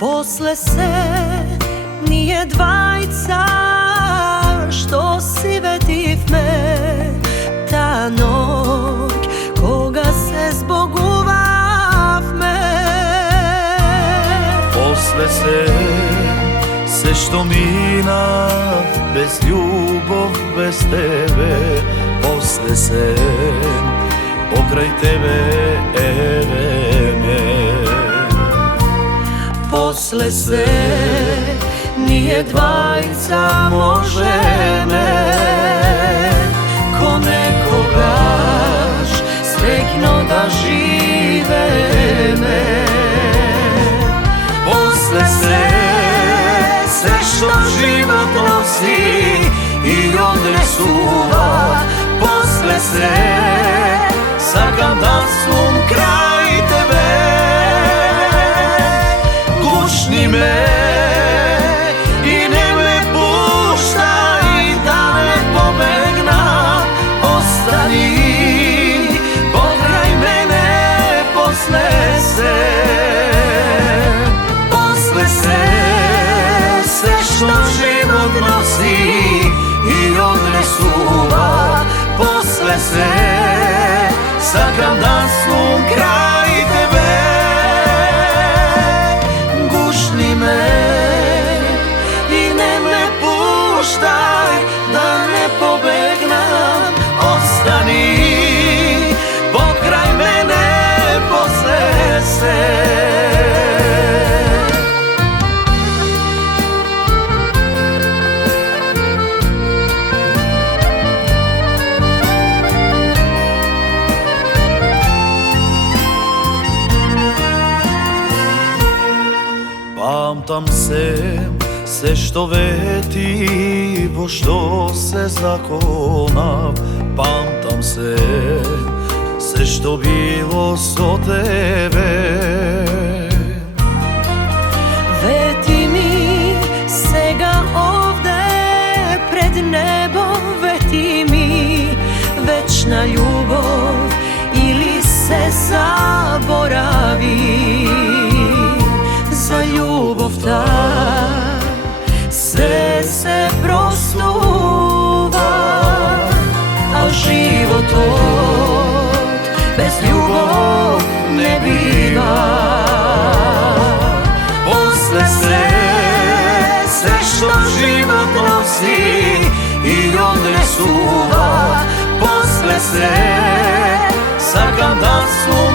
Posle se nije dvajca što si vetiv me ta noć koga se zbog uvav me. Posle se što mina bez ljubov, bez tebe. Posle se pokraj tebe eve me. Posle se nije dvajca može me ko nekogaš srekno da žive me. Posle se sve što život nosi i odnesuva. Posle se sakam da sum kraj tebe. Gušni me i ne me puštaj da ne pobegnam. Ostani pokraj mene posle se. Posle se sve što život nosi i odnesuva. Posle se sakam da sum kraj tebe. Gušni me i ne me puštaj da ne pobegnem. Ostani pokraj mene posle se. Pamtam se što vetivo što se zakonav. Pamtam se što bilo so tebe. Veti mi sega ovde pred nebom. Veti mi večna ljubav ili se zaboravi. Za ljubav ta sve se prostuva, a život od bez ljubav ne biva. Posle se sve što život nosi i odnesuva. Posle se sakam da sum